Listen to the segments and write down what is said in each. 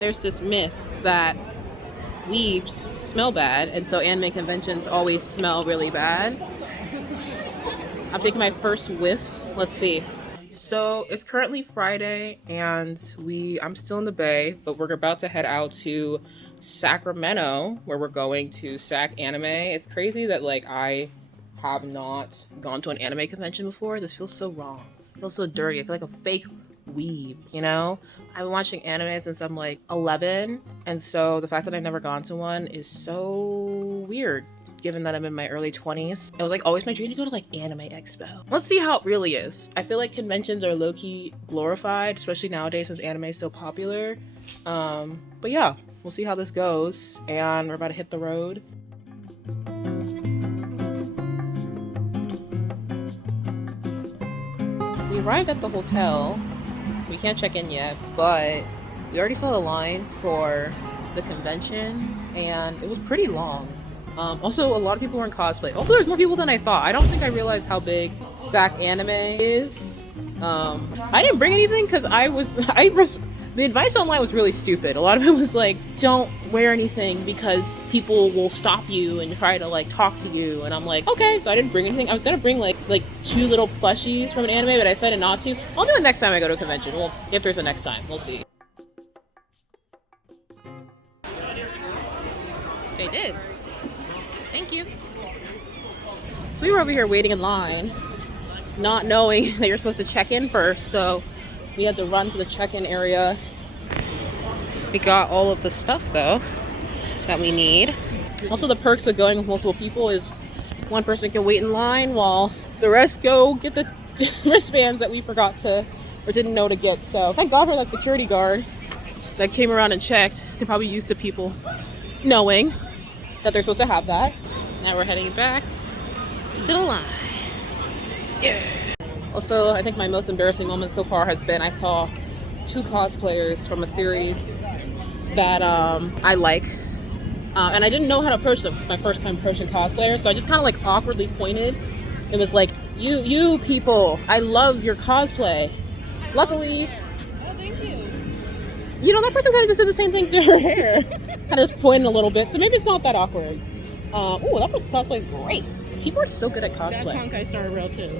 There's this myth that weebs smell bad, and so anime conventions always smell really bad. I'm taking my first whiff. Let's see. So it's currently Friday, and I'm still in the Bay, but we're about to head out to Sacramento, where we're going to SacAnime. It's crazy that I have not gone to an anime convention before. This feels so wrong. It feels so dirty. I feel like a fake weeb, you know? I've been watching anime since I'm 11, and so the fact that I've never gone to one is so weird, given that I'm in my early 20s. It was always my dream to go to Anime Expo. Let's see how it really is. I feel like conventions are low-key glorified, especially nowadays since anime is so popular. But yeah, we'll see how this goes, and we're about to hit the road. We arrived at the hotel. We can't check in yet, but we already saw the line for the convention, and it was pretty long. Also, a lot of people were in cosplay. Also, there's more people than I thought. I don't think I realized how big SacAnime is. I didn't bring anything because the advice online was really stupid. A lot of it was don't wear anything because people will stop you and try to talk to you. And I'm okay, so I didn't bring anything. I was gonna bring like 2 little plushies from an anime, but I decided not to. I'll do it next time I go to a convention. Well, if there's a next time, we'll see. They did. Thank you. So we were over here waiting in line, not knowing that you're supposed to check in first, so we had to run to the check-in area. We got all of the stuff though that we need. Also, the perks of going with multiple people is one person can wait in line while the rest go get the wristbands that we forgot to or didn't know to get. So thank God for that security guard that came around and checked. They're probably used to people knowing that they're supposed to have that. Now we're heading back to the line. Yeah. Also, I think my most embarrassing moment so far has been I saw 2 cosplayers from a series that I like. And I didn't know how to approach them. It's my first time approaching cosplayers, so I just kind of awkwardly pointed. It was you people, I love your cosplay. Luckily, Oh, thank you. that person kind of just did the same thing to her hair. Kind of just pointed a little bit, so maybe it's not that awkward. Oh, that person's cosplay is great. People are so good at cosplay. That's Honkai Star Rail too.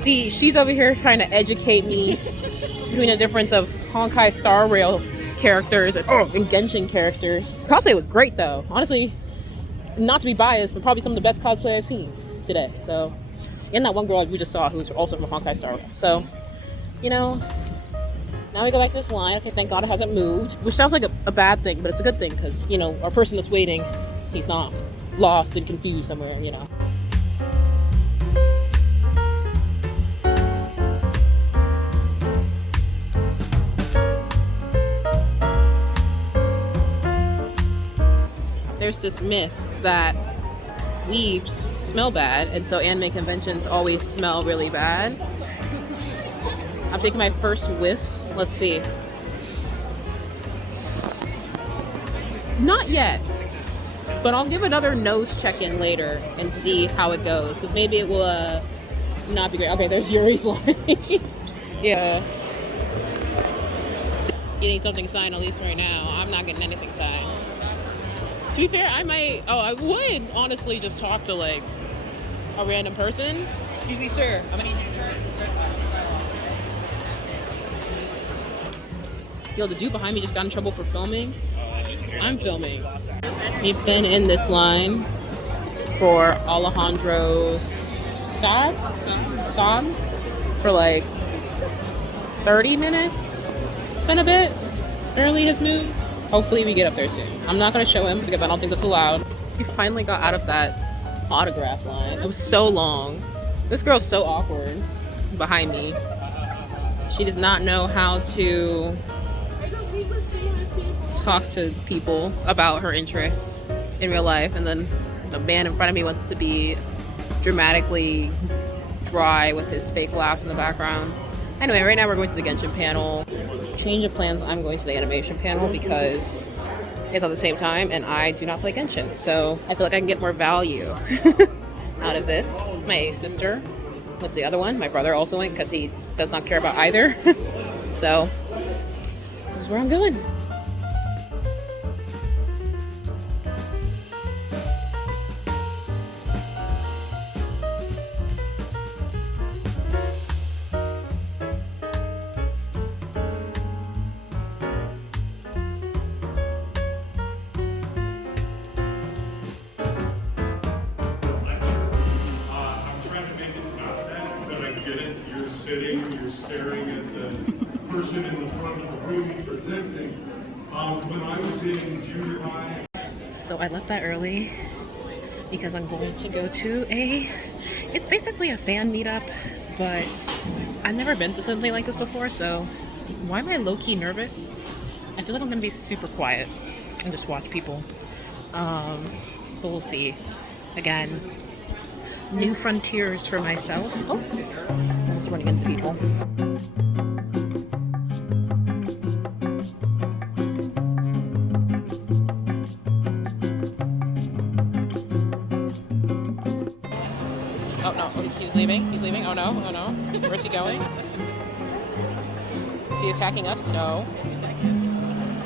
See, she's over here trying to educate me between the difference of Honkai Star Rail characters and Genshin characters. Cosplay was great though. Honestly, not to be biased, but probably some of the best cosplay I've seen today. So, and that one girl we just saw who was also from Honkai Star Rail. So, now we go back to this line. Okay, thank God it hasn't moved, which sounds like a bad thing, but it's a good thing because, our person that's waiting, he's not lost and confused somewhere, There's this myth that weebs smell bad, and so anime conventions always smell really bad. I'm taking my first whiff. Let's see. Not yet, but I'll give another nose check-in later and see how it goes, because maybe it will not be great. Okay, there's Yuri's line. Yeah. Getting something signed, at least right now. I'm not getting anything signed. To be fair, I would honestly just talk to a random person. Excuse me, sir. I'm gonna need you to turn. Yo, the dude behind me just got in trouble for filming. I'm filming. We've been in this line for Alejandro Sam for 30 minutes. It's been a bit. Barely his moves. Hopefully we get up there soon. I'm not gonna show him because I don't think that's allowed. We finally got out of that autograph line. It was so long. This girl's so awkward behind me. She does not know how to talk to people about her interests in real life, and then the man in front of me wants to be dramatically dry with his fake laughs in the background. Anyway, right now we're going to the Genshin panel. Change of plans, I'm going to the animation panel because it's at the same time and I do not play Genshin, so I feel like I can get more value out of this. My sister, what's the other one? My brother also went because he does not care about either. So this is where I'm going. staring at the person in the front of the room presenting. When I was in junior high. So I left that early because I'm going to go to it's basically a fan meetup, but I've never been to something like this before, so why am I low-key nervous? I feel like I'm gonna be super quiet and just watch people. But we'll see. Again, new frontiers for myself. Oh, I was running into people. Oh no, oh, he's leaving. He's leaving. Oh no, oh no. Where's he going? Is he attacking us? No.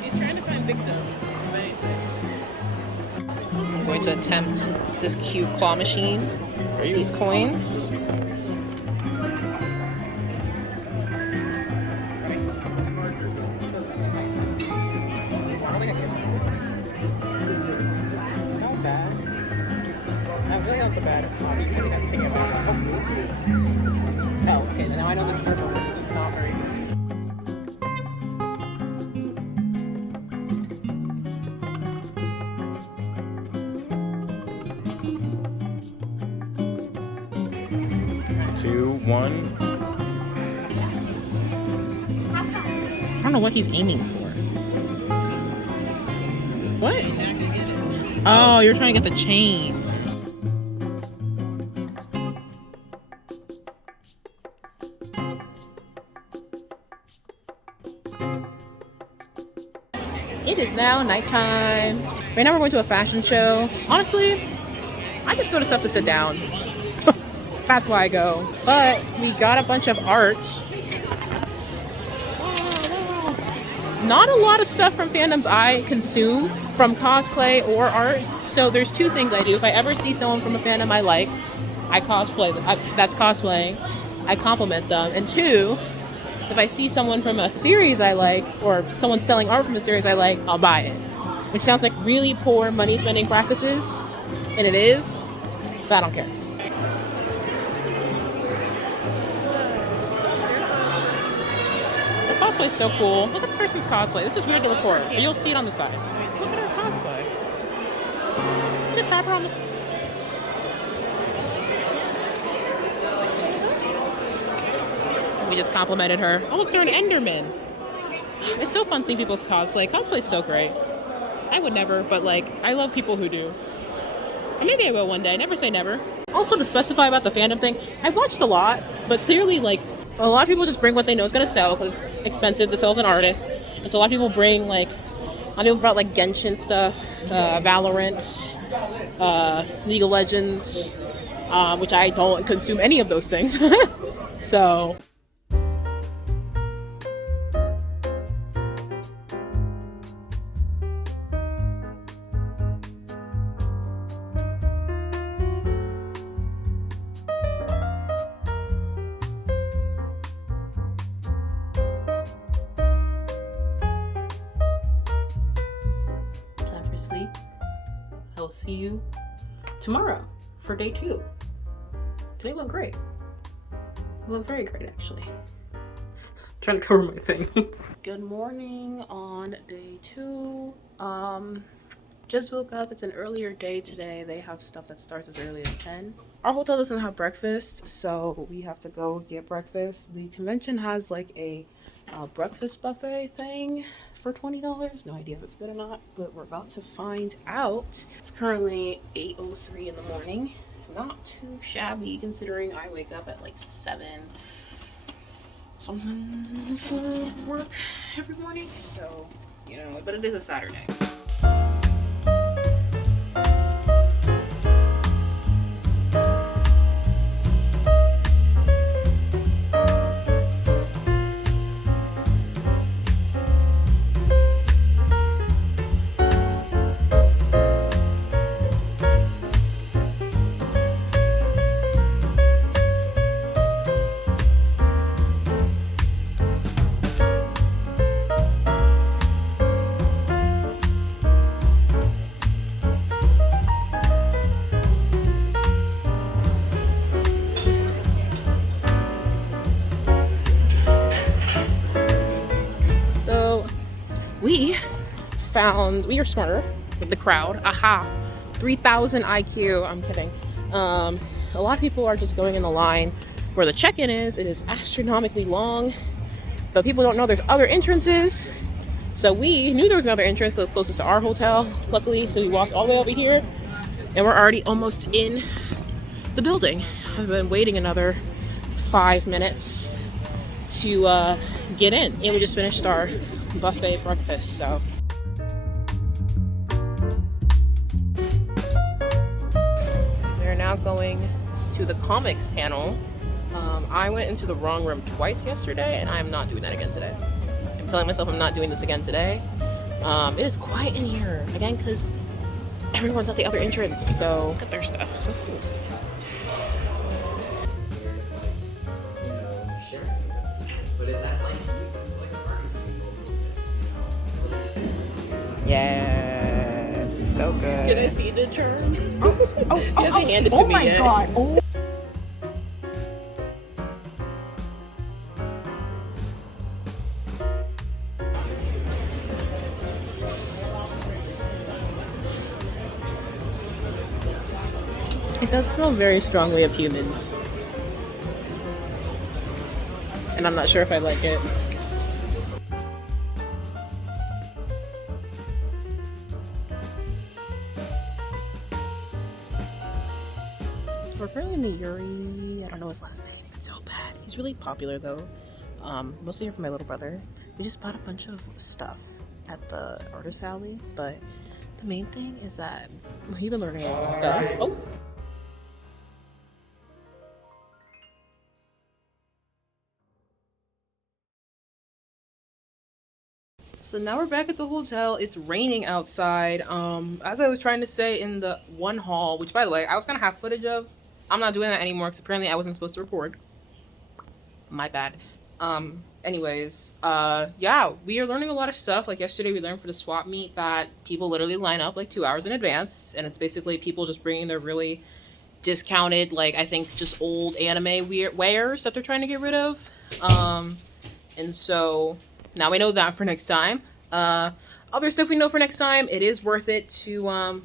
He's trying to find victims of anything. I'm going to attempt this cute claw machine. These coins. Not bad. Not really not so bad. I'm just kidding. I'm thinking about it. Oh, okay. Now I know the performance is not very good. Two, one. I don't know what he's aiming for. What? Oh, you're trying to get the chain. It is now nighttime. Right now we're going to a fashion show. Honestly, I just go to stuff to sit down. That's why I go. But we got a bunch of art. Not a lot of stuff from fandoms I consume from cosplay or art. So there's two things I do. If I ever see someone from a fandom I like, I cosplay. That's cosplaying. I compliment them. And two, if I see someone from a series I like or someone selling art from a series I like, I'll buy it. Which sounds like really poor money spending practices. And it is. But I don't care. Is so cool. Look at this person's cosplay. This is weird to record, but you'll see it on the side. Look at her cosplay. Look at tap her on the. We just complimented her. Oh look, they're an Enderman. It's so fun seeing people's cosplay. Cosplay's so great. I would never, but like I love people who do. Or maybe I will one day. Never say never. Also, to specify about the fandom thing, I watched a lot, but clearly like. A lot of people just bring what they know is going to sell because it's expensive to sell as an artist. And so a lot of people bring like, a lot of people brought like Genshin stuff, Valorant, League of Legends, which I don't consume any of those things. So. I'll see you tomorrow for day 2. Today went great. It went very great, actually. Trying to cover my thing. Good morning on day 2. Just woke up. It's an earlier day today. They have stuff that starts as early as 10. Our hotel doesn't have breakfast, so we have to go get breakfast. The convention has like a breakfast buffet thing for $20. No idea if it's good or not, but we're about to find out. It's currently 8:03 in the morning. Not too shabby considering I wake up at like 7 something for work every morning. So, you know, but it is a Saturday. we are smarter with the crowd. Aha, 3,000 IQ. I'm kidding. A lot of people are just going in the line where the check-in is. It is astronomically long, but people don't know there's other entrances. So we knew there was another entrance that was closest to our hotel, luckily. So we walked all the way over here, and we're already almost in the building. I've been waiting another 5 minutes to get in, and we just finished our buffet breakfast. So we're now going to the comics panel. I went into the wrong room twice yesterday, and I am not doing that again today. I'm telling myself I'm not doing this again today. It is quiet in here again because everyone's at the other entrance, so look at their stuff. So cool. Yeah, so good. Can I see the charm? He hasn't handed it to me yet. God. Oh. It does smell very strongly of humans. And I'm not sure if I like it. So we're currently in the Yuri, I don't know his last name, it's so bad. He's really popular though. Mostly here for my little brother. We just bought a bunch of stuff at the artist alley, but the main thing is that we've been learning a lot of stuff. Oh. So now we're back at the hotel. It's raining outside. As I was trying to say in the one hall, which by the way, I was gonna have footage of. I'm not doing that anymore because apparently I wasn't supposed to record. My bad. Anyways, yeah, we are learning a lot of stuff. Like yesterday we learned for the swap meet that people literally line up like 2 hours in advance, and it's basically people just bringing their really discounted, like I think just old anime wares that they're trying to get rid of. And so now we know that for next time. Other stuff we know for next time, it is worth it to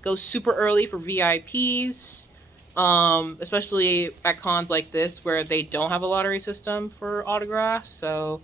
go super early for VIPs, especially at cons like this where they don't have a lottery system for autographs. So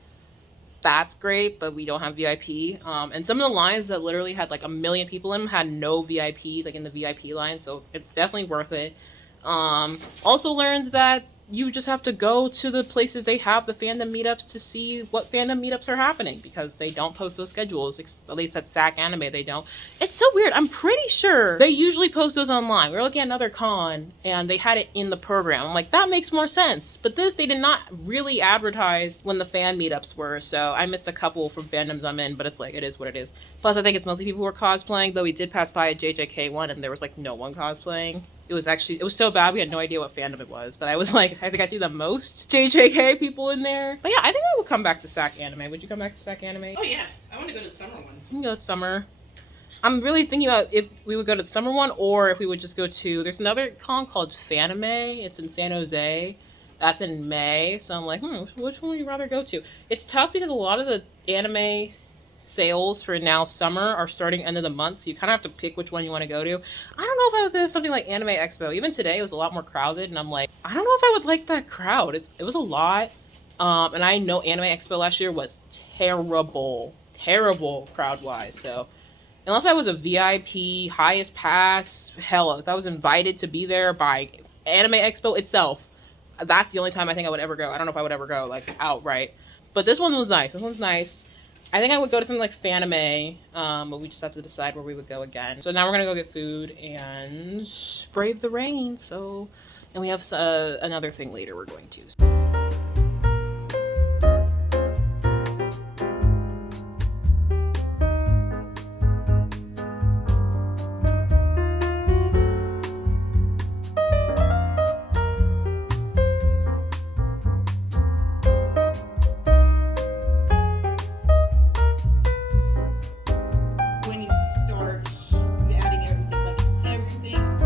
that's great, but we don't have VIP. And some of the lines that literally had like 1 million people in them had no VIPs, like in the VIP line. So it's definitely worth it. Also learned that you just have to go to the places they have the fandom meetups to see what fandom meetups are happening, because they don't post those schedules. At least at SacAnime they don't. It's so weird. I'm pretty sure they usually post those online. We were looking at another con and they had it in the program. I'm like, that makes more sense. But this, they did not really advertise when the fan meetups were. So I missed a couple from fandoms I'm in, but it's like, it is what it is. Plus I think it's mostly people who are cosplaying, though we did pass by a JJK one and there was like no one cosplaying. It was so bad we had no idea what fandom it was, but I was like, I think I see the most JJK people in there. But yeah, I think I would come back to SacAnime. Would you come back to SacAnime? Oh yeah, I want to go to the summer one. We can go to summer. I'm really thinking about if we would go to the summer one or if we would just go to, there's another con called Fanime. It's in San Jose. That's in May. So I'm like, which one would you rather go to? It's tough because a lot of the anime sales for now summer are starting end of the month, so you kind of have to pick which one you want to go to. I don't know if I would go to something like Anime Expo. Even today it was a lot more crowded, and I'm like, I don't know if I would like that crowd. It was a lot, and I know Anime Expo last year was terrible crowd wise. So unless I was a VIP highest pass, hell, if I was invited to be there by Anime Expo itself, that's the only time I think I would ever go. I don't know if I would ever go like outright, but this one was nice. This one's nice. I think I would go to something like Fanime, but we just have to decide where we would go again. So now we're gonna go get food and brave the rain. So, and we have another thing later we're going to.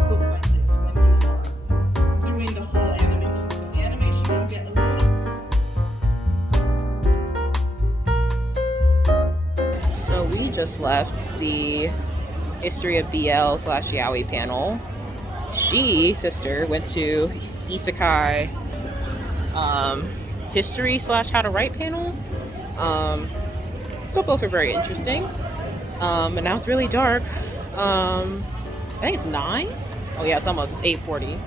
Looks like this when you are doing the whole animation. So the animation you get just left the History of BL / Yaoi panel. Sister, went to Isekai History / How to Write panel. So both are very interesting. And now it's really dark. I think it's 9. Oh yeah, it's 8:40.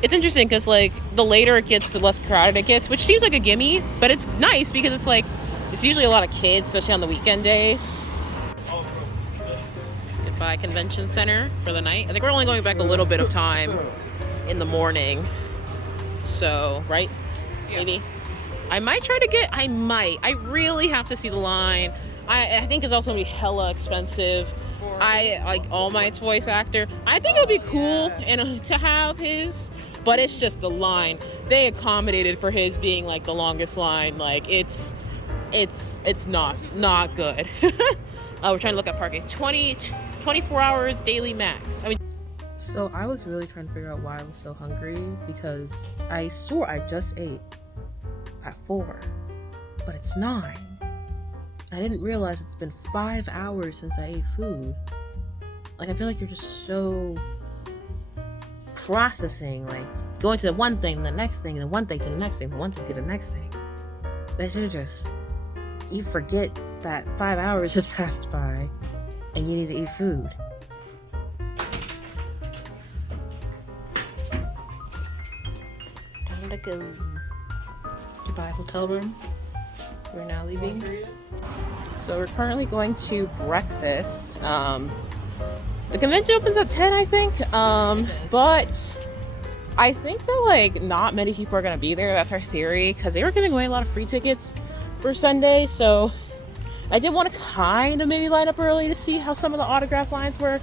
It's interesting because like the later it gets, the less crowded it gets, which seems like a gimme, but it's nice because it's like it's usually a lot of kids, especially on the weekend days. Goodbye convention center for the night. I think we're only going back a little bit of time in the morning, so right, maybe I might try to get. I really have to see the line. I think it's also gonna be hella expensive. I like All Might's voice actor. I think it would be cool to have his, but it's just the line. They accommodated for his being like the longest line. Like it's not good. Oh, we're trying to look at parking. 24 hours daily max. I mean, so I was really trying to figure out why I was so hungry because I swore I just ate at 4, but it's 9. I didn't realize it's been 5 hours since I ate food. Like, I feel like you're just so processing, like going to the one thing, the next thing, the one thing to the next thing, the one thing to the next thing, that you forget that 5 hours has passed by and you need to eat food. Time to go. Goodbye, hotel room. We're now leaving. So we're currently going to breakfast. The convention opens at 10, I think. But I think that like not many people are gonna be there. That's our theory, because they were giving away a lot of free tickets for Sunday. So I did want to kind of maybe line up early to see how some of the autograph lines were.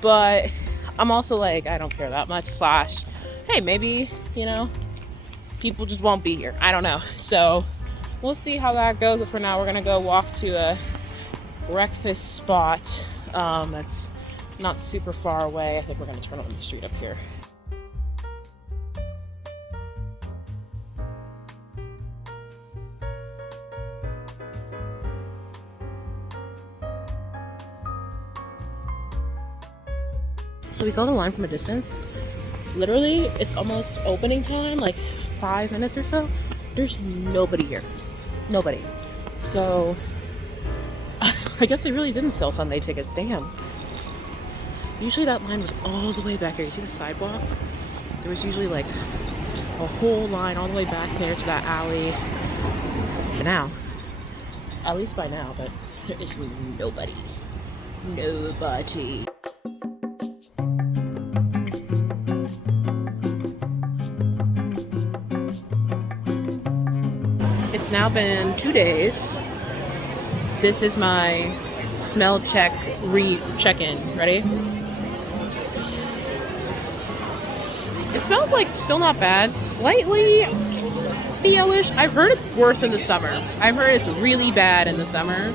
But I'm also like, I don't care that much. / hey, maybe, people just won't be here. I don't know. So we'll see how that goes. But for now, we're gonna go walk to a breakfast spot that's not super far away. I think we're gonna turn on the street up here. So we saw the line from a distance. Literally, it's almost opening time, like 5 minutes or so. There's nobody here. Nobody. So I guess they really didn't sell Sunday tickets. Damn. Usually that line was all the way back here. You see the sidewalk? There was usually like a whole line all the way back there to that alley. But now, at least by now, but there is nobody. Nobody. It's now been 2 days. This is my smell check check-in. Ready? It smells like still not bad. Slightly BO-ish. I've heard it's worse in the summer. I've heard it's really bad in the summer.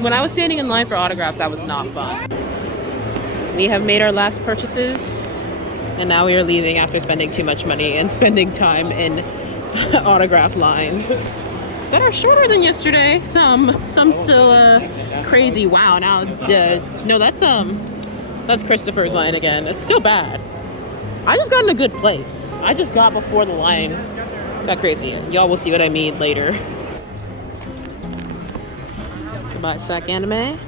When I was standing in line for autographs, that was not fun. We have made our last purchases, and now we are leaving after spending too much money and spending time in autograph lines that are shorter than yesterday. Some still crazy. Wow. Now no, that's Christopher's line again. It's still bad. I just got in a good place. I just got before the line got crazy. Y'all will see what I mean later. Goodbye, SacAnime.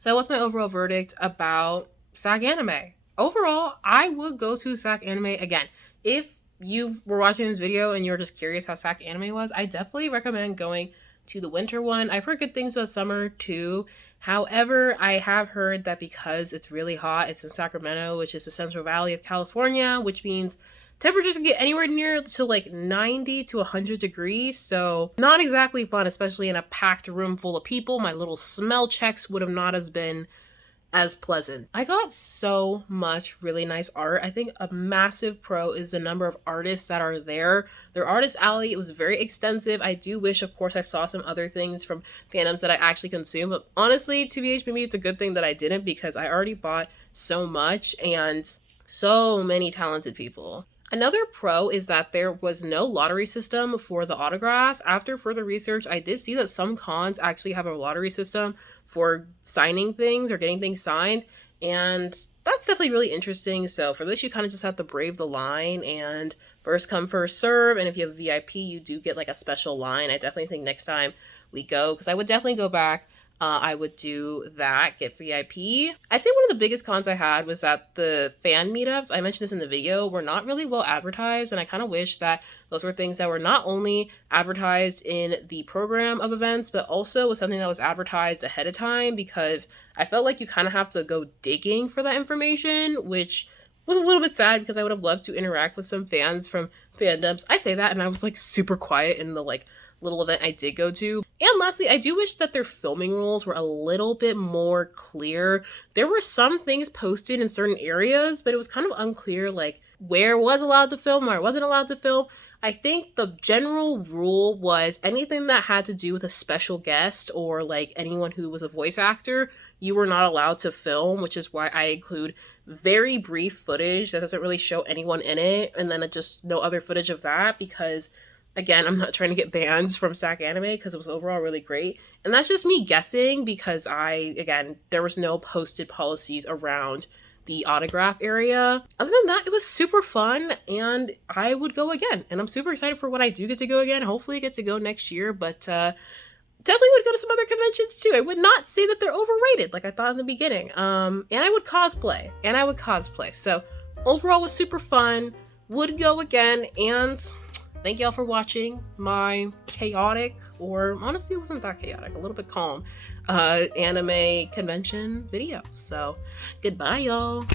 So what's my overall verdict about SacAnime? Overall, I would go to SacAnime again. If you were watching this video and you're just curious how SacAnime was, I definitely recommend going to the winter one. I've heard good things about summer too. However, I have heard that because it's really hot, it's in Sacramento, which is the Central Valley of California, which means temperatures can get anywhere near to like 90 to 100 degrees. So not exactly fun, especially in a packed room full of people. My little smell checks would have not have been as pleasant. I got so much really nice art. I think a massive pro is the number of artists that are there. Their artist alley, it was very extensive. I do wish, of course, I saw some other things from fandoms that I actually consume, but honestly, TBH, maybe it's a good thing that I didn't, because I already bought so much and so many talented people. Another pro is that there was no lottery system for the autographs. After further research, I did see that some cons actually have a lottery system for signing things or getting things signed, and that's definitely really interesting. So for this, you kind of just have to brave the line and first come, first serve. And if you have VIP, you do get like a special line. I definitely think next time we go, because I would definitely go back, I would do that, get VIP. I think one of the biggest cons I had was that the fan meetups, I mentioned this in the video, were not really well advertised, and I kind of wish that those were things that were not only advertised in the program of events, but also was something that was advertised ahead of time, because I felt like you kind of have to go digging for that information, which was a little bit sad, because I would have loved to interact with some fans from fandoms. I say that, and I was like super quiet in the like little event I did go to. And lastly, I do wish that their filming rules were a little bit more clear. There were some things posted in certain areas, but it was kind of unclear like where was allowed to film, where wasn't allowed to film. I think the general rule was anything that had to do with a special guest or like anyone who was a voice actor, you were not allowed to film, which is why I include very brief footage that doesn't really show anyone in it, and then just no other footage of that, because again, I'm not trying to get banned from SacAnime, because it was overall really great. And that's just me guessing, because there was no posted policies around the autograph area. Other than that, it was super fun, and I would go again. And I'm super excited for when I do get to go again. Hopefully I get to go next year, but definitely would go to some other conventions too. I would not say that they're overrated like I thought in the beginning. And I would cosplay. So overall was super fun. Would go again, and thank y'all for watching my chaotic, or honestly it wasn't that chaotic, a little bit calm, anime convention video. So goodbye, y'all.